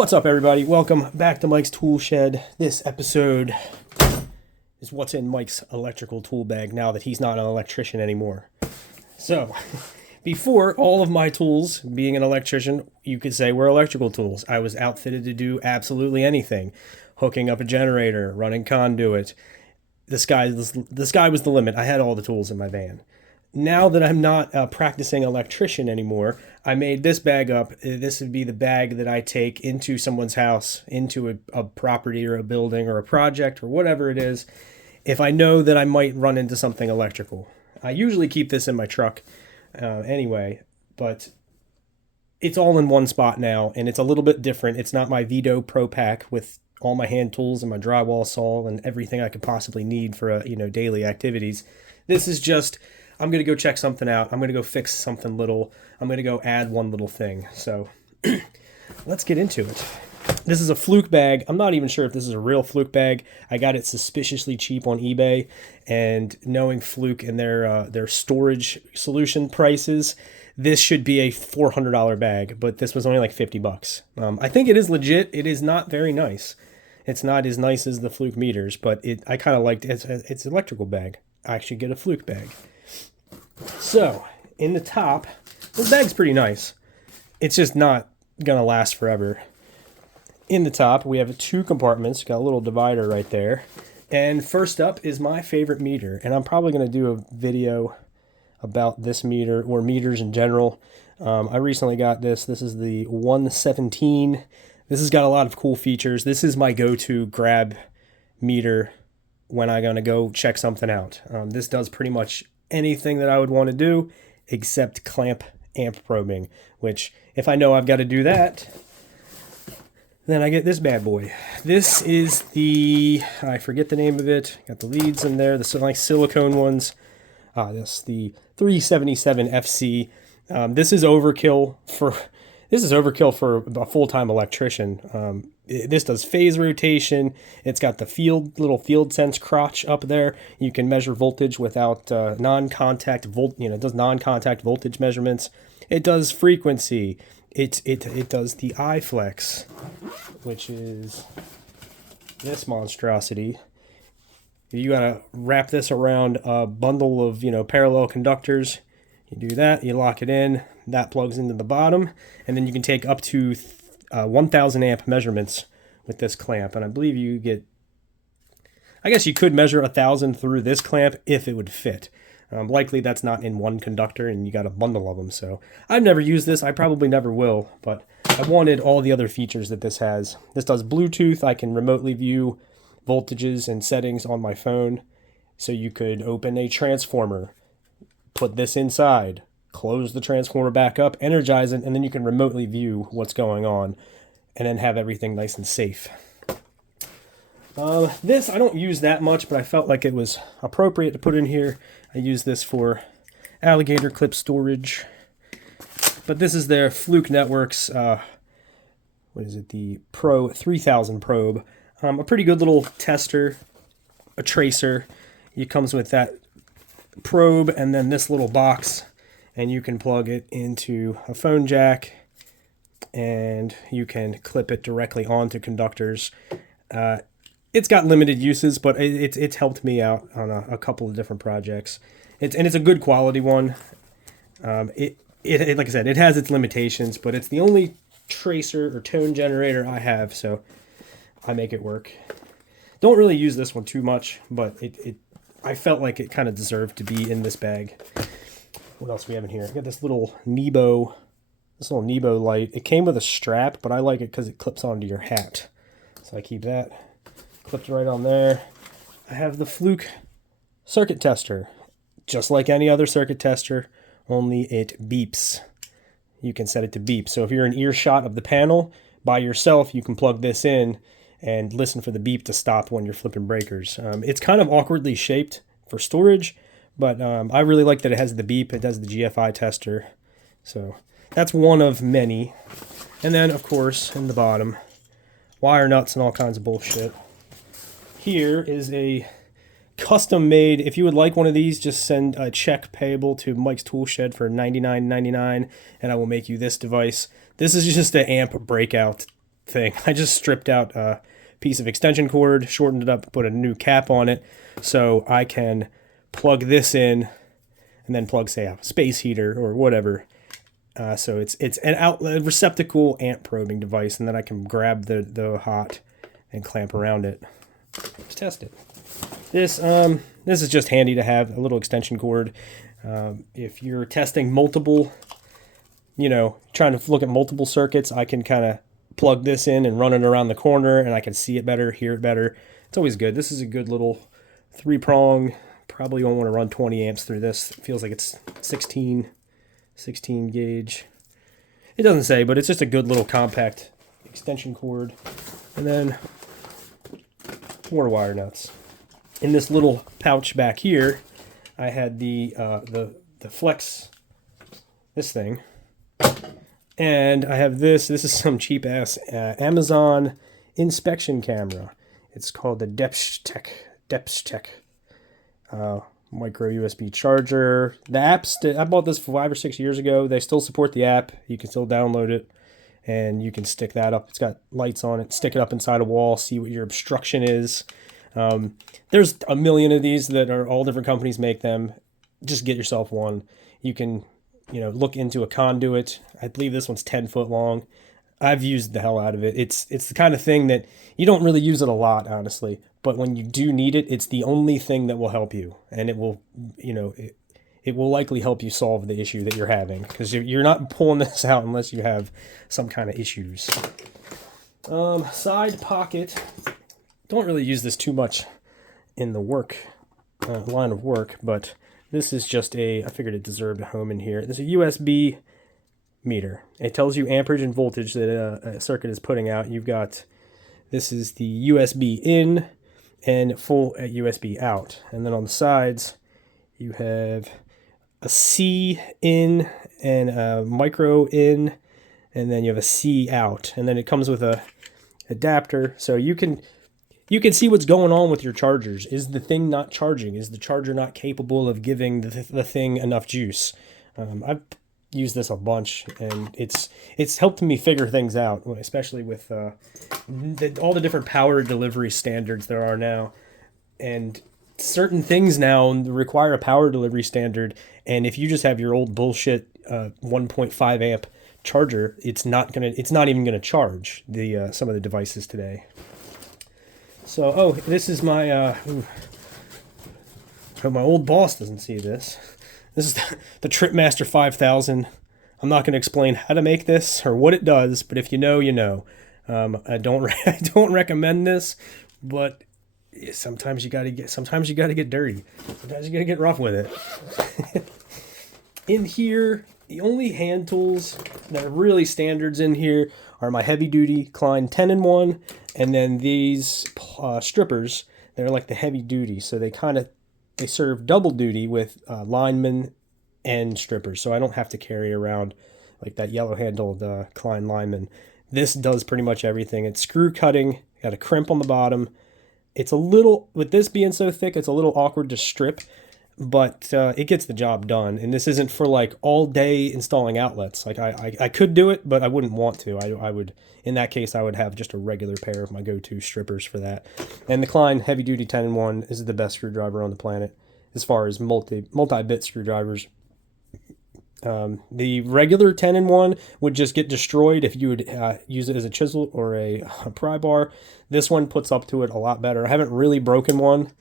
What's up, everybody? Welcome back to Mike's Tool Shed. This episode is what's in Mike's electrical tool bag now that he's not an electrician anymore. So, before, all of my tools, being an electrician, you could say were electrical tools. I was outfitted to do absolutely anything. Hooking up a generator, running conduit. The sky was the limit. I had all the tools in my van. Now that I'm not a practicing electrician anymore, I made this bag up. This would be the bag that I take into someone's house, into a property or a building or a project or whatever it is, if I know that I might run into something electrical. I usually keep this in my truck anyway, but it's all in one spot now, and it's a little bit different. It's not my Vito Pro Pack with all my hand tools and my drywall saw and everything I could possibly need for daily activities. This is just, I'm going to go check something out. I'm going to go fix something little. I'm going to go add one little thing. So let's get into it. This is a Fluke bag. I'm not even sure if this is a real Fluke bag. I got it suspiciously cheap on eBay, and knowing Fluke and their storage solution prices, this should be a $400 bag, but this was only like $50. I think it is legit. It is not very nice. It's not as nice as the Fluke meters, but I kind of liked it. It's an electrical bag. I should get a Fluke bag. So, in the top, this bag's pretty nice. It's just not gonna last forever. In the top, we have two compartments. Got a little divider right there. And first up is my favorite meter. And I'm probably gonna do a video about this meter, or meters in general. I recently got this. This is the 117. This has got a lot of cool features. This is my go-to grab meter when I'm gonna go check something out. This does pretty much anything that I would want to do except clamp amp probing, which if I know I've got to do that, then I get this bad boy. This is I forget the name of it. Got the leads in there, the nice silicone ones. The 377 FC. This is overkill for a full-time electrician. This does phase rotation. It's got the little field sense crotch up there. You can measure voltage without non-contact it does non-contact voltage measurements. It does frequency. It does the iFlex, which is this monstrosity. You gotta wrap this around a bundle of parallel conductors. You do that. You lock it in. That plugs into the bottom, and then you can take up to 1,000 amp measurements with this clamp. And I believe I guess you could measure 1,000 through this clamp if it would fit. Likely that's not in one conductor, and you got a bundle of them. So I've never used this. I probably never will, but I wanted all the other features that this has. This does Bluetooth. I can remotely view voltages and settings on my phone. So you could open a transformer, put this inside, close the transformer back up, energize it, and then you can remotely view what's going on and then have everything nice and safe. This I don't use that much, but I felt like it was appropriate to put in here. I use this for alligator clip storage. But this is their Fluke Networks, the Pro 3000 probe. A pretty good little tester, a tracer. It comes with that probe and then this little box, and you can plug it into a phone jack and you can clip it directly onto conductors. It's got limited uses, but it's helped me out on a couple of different projects. It's a good quality one. Like I said, it has its limitations, but it's the only tracer or tone generator I have, so I make it work. Don't really use this one too much, but I felt like it kind of deserved to be in this bag. What else do we have in here? I got this little Nebo light. It came with a strap, but I like it because it clips onto your hat. So I keep that clipped right on there. I have the Fluke circuit tester. Just like any other circuit tester, only it beeps. You can set it to beep. So if you're in earshot of the panel by yourself, you can plug this in and listen for the beep to stop when you're flipping breakers. It's kind of awkwardly shaped for storage, but I really like that it has the beep. It does the GFI tester. So that's one of many. And then, of course, in the bottom, wire nuts and all kinds of bullshit. Here is a custom-made. If you would like one of these, just send a check payable to Mike's Tool Shed for $99.99, and I will make you this device. This is just an amp breakout thing. I just stripped out a piece of extension cord, shortened it up, put a new cap on it, so I can plug this in and then plug, say, a space heater or whatever. So it's an outlet receptacle amp probing device, and then I can grab the hot and clamp around it. Let's test it. This is just handy to have, a little extension cord. If you're testing multiple, trying to look at multiple circuits, I can kind of plug this in and run it around the corner, and I can see it better, hear it better. It's always good. This is a good little 3-prong. Probably won't want to run 20 amps through this. It feels like it's 16 gauge. It doesn't say, but it's just a good little compact extension cord. And then more wire nuts. In this little pouch back here, I had the flex, this thing. And I have this. This is some cheap ass Amazon inspection camera. It's called the Depth Check micro USB charger. The app's, I bought this 5 or 6 years ago. They still support the app. You can still download it, and you can stick that up. It's got lights on it. Stick it up inside a wall. See what your obstruction is. There's a million of these that are all different companies make them. Just get yourself one. You can, look into a conduit. I believe this one's 10 foot long. I've used the hell out of it. It's the kind of thing that you don't really use it a lot, honestly. But when you do need it, it's the only thing that will help you. And it will, it will likely help you solve the issue that you're having. Because you're not pulling this out unless you have some kind of issues. Side pocket. Don't really use this too much in the line of work. But this is just I figured it deserved a home in here. This is a USB meter. It tells you amperage and voltage that a circuit is putting out. This is the USB in and full USB out. And then on the sides, you have a C in and a micro in, and then you have a C out. And then it comes with a adapter, so you can see what's going on with your chargers. Is the thing not charging? Is the charger not capable of giving the thing enough juice? I've used this a bunch, and it's helped me figure things out, especially with all the different power delivery standards there are now. And certain things now require a power delivery standard, and if you just have your old bullshit 1.5 amp charger, it's not even gonna charge some of the devices today. So, this is my hope my old boss doesn't see this. This is the Tripmaster 5000. I'm not going to explain how to make this or what it does, but if you know, you know. I don't recommend this, but sometimes you got to get dirty. Sometimes you got to get rough with it. In here, the only hand tools that are really standards in here are my heavy duty Klein 10-in-1, and then these strippers. They're like the heavy duty, so they serve double duty with linemen and strippers, so I don't have to carry around like that yellow-handled Klein lineman. This does pretty much everything. It's screw cutting, got a crimp on the bottom. It's a little, with this being so thick, it's a little awkward to strip, but it gets the job done. And this isn't for like all day installing outlets. Like I could do it, but I wouldn't want to. I would, in that case, I would have just a regular pair of my go-to strippers for that. And the Klein heavy duty 10-in-1 is the best screwdriver on the planet as far as multi-bit screwdrivers. The regular 10-in-1 would just get destroyed if you would use it as a chisel or a pry bar. This one puts up to it a lot better. I haven't really broken one.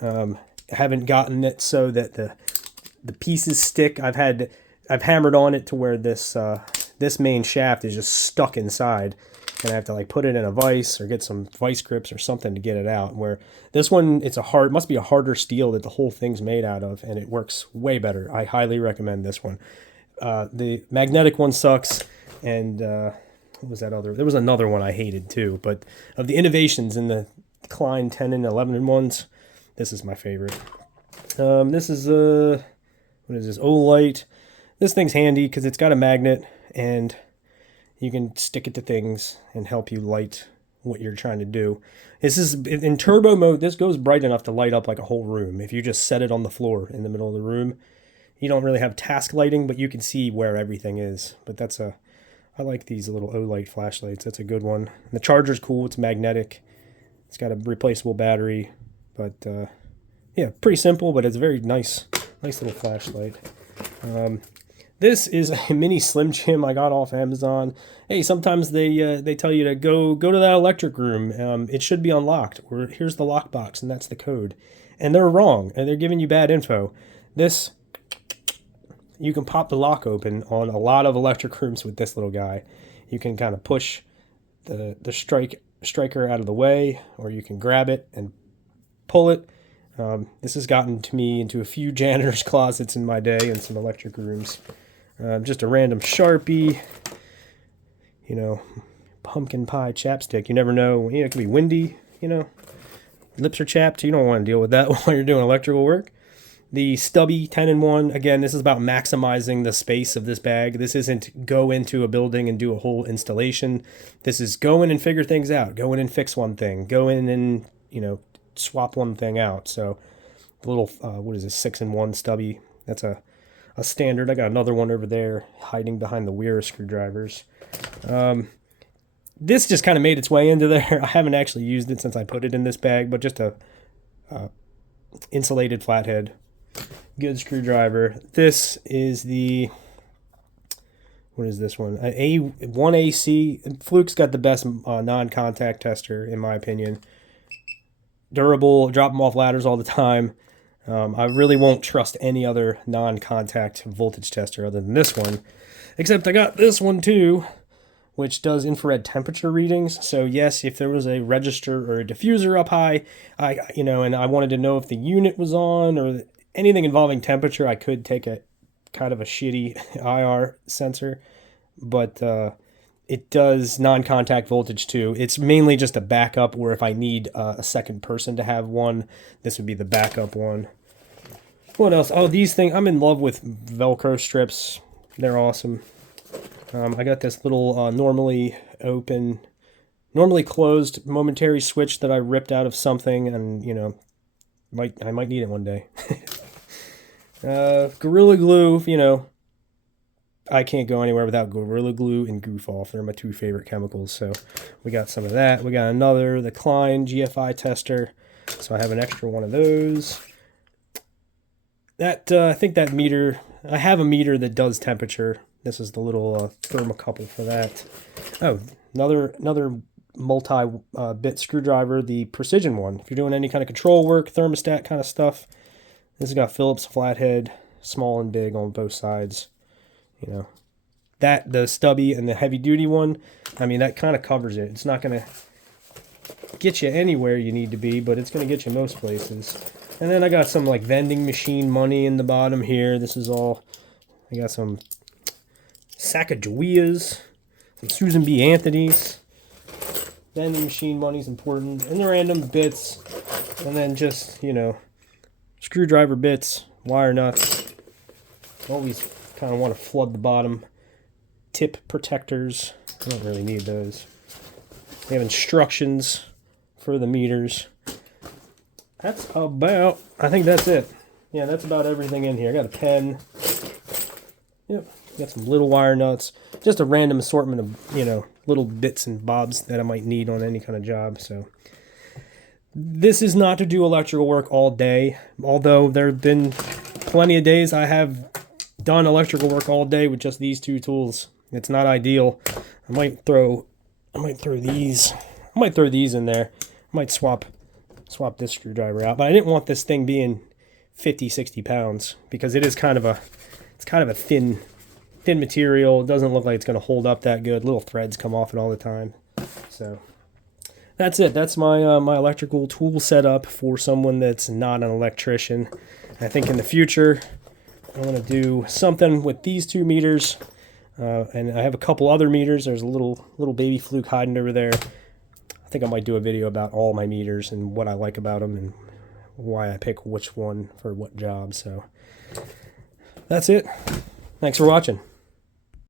I haven't gotten it so that the pieces stick. I've hammered on it to where this main shaft is just stuck inside, and I have to like put it in a vise or get some vice grips or something to get it out. Where this one, must be a harder steel that the whole thing's made out of, and it works way better. I highly recommend this one. The magnetic one sucks, and what was that other? There was another one I hated too. But of the innovations in the Klein 10 and 11-in-1s, this is my favorite. This is what is this? Olight. This thing's handy because it's got a magnet, and you can stick it to things and help you light what you're trying to do. This is in turbo mode. This goes bright enough to light up like a whole room. If you just set it on the floor in the middle of the room, you don't really have task lighting, but you can see where everything is. But that's a I like these little Olight flashlights. That's a good one. And the charger's cool. It's magnetic. It's got a replaceable battery. But yeah, pretty simple, but it's a very nice little flashlight. This is a mini Slim Jim I got off Amazon. Hey, sometimes they tell you to go to that electric room. It should be unlocked, or here's the lockbox, and that's the code. And they're wrong, and they're giving you bad info. This, you can pop the lock open on a lot of electric rooms with this little guy. You can kind of push the striker out of the way, or you can grab it and pull it. This has gotten to me into a few janitor's closets in my day and some electric rooms. Just a random Sharpie, you know, pumpkin pie chapstick. You never know. You know, it could be windy, you know. Lips are chapped. You don't want to deal with that while you're doing electrical work. The stubby 10-in-1. Again, this is about maximizing the space of this bag. This isn't go into a building and do a whole installation. This is go in and figure things out. Go in and fix one thing. Go in and, you know, swap one thing out. So the little, what is this, 6-in-1 stubby. That's a standard. I got another one over there hiding behind the Weir screwdrivers. This just kind of made its way into there. I haven't actually used it since I put it in this bag, but just a insulated flathead. Good screwdriver. This is the, what is this one? One AC. Fluke's got the best non-contact tester, in my opinion. Durable, drop them off ladders all the time. I really won't trust any other non-contact voltage tester other than this one. Except I got this one too, which does infrared temperature readings. So yes, if there was a register or a diffuser up high, and I wanted to know if the unit was on or anything involving temperature, I could take a kind of a shitty IR sensor. But it does non-contact voltage too. It's mainly just a backup, where if I need a second person to have one, this would be the backup one. What else? Oh, these things. I'm in love with Velcro strips. They're awesome. I got this little normally closed momentary switch that I ripped out of something, and you know, I might need it one day. Gorilla Glue, you know, I can't go anywhere without Gorilla Glue and Goof Off. They're my two favorite chemicals. So we got some of that. We got the Klein GFI tester. So I have an extra one of those. That I think that meter, I have a meter that does temperature. This is the little thermocouple for that. Oh, another multi-bit screwdriver, the precision one. If you're doing any kind of control work, thermostat kind of stuff. This has got Phillips flathead, small and big on both sides. You know, the stubby and the heavy duty one, I mean, that kind of covers it. It's not going to get you anywhere you need to be, but it's going to get you most places. And then I got some like vending machine money in the bottom here. This is all, I got some Sacagaweas, some Susan B. Anthony's. Vending machine money's important. And the random bits. And then just, you know, screwdriver bits, wire nuts. Always kind of want to flood the bottom. Tip protectors. I don't really need those. They have instructions for the meters. That's about, I think that's it. Yeah, that's about everything in here. I got a pen. Yep. Got some little wire nuts. Just a random assortment of, you know, little bits and bobs that I might need on any kind of job. So this is not to do electrical work all day. Although there have been plenty of days I have done electrical work all day with just these two tools. It's not ideal. I might throw these in there. I might swap this screwdriver out, but I didn't want this thing being 50-60 pounds because it is kind of a thin material. It doesn't look like it's going to hold up that good. Little threads come off it all the time. So that's it. That's my my electrical tool setup for someone that's not an electrician. I think in the future I want to do something with these two meters, and I have a couple other meters. There's a little baby Fluke hiding over there. I think I might do a video about all my meters and what I like about them and why I pick which one for what job. So that's it. Thanks for watching.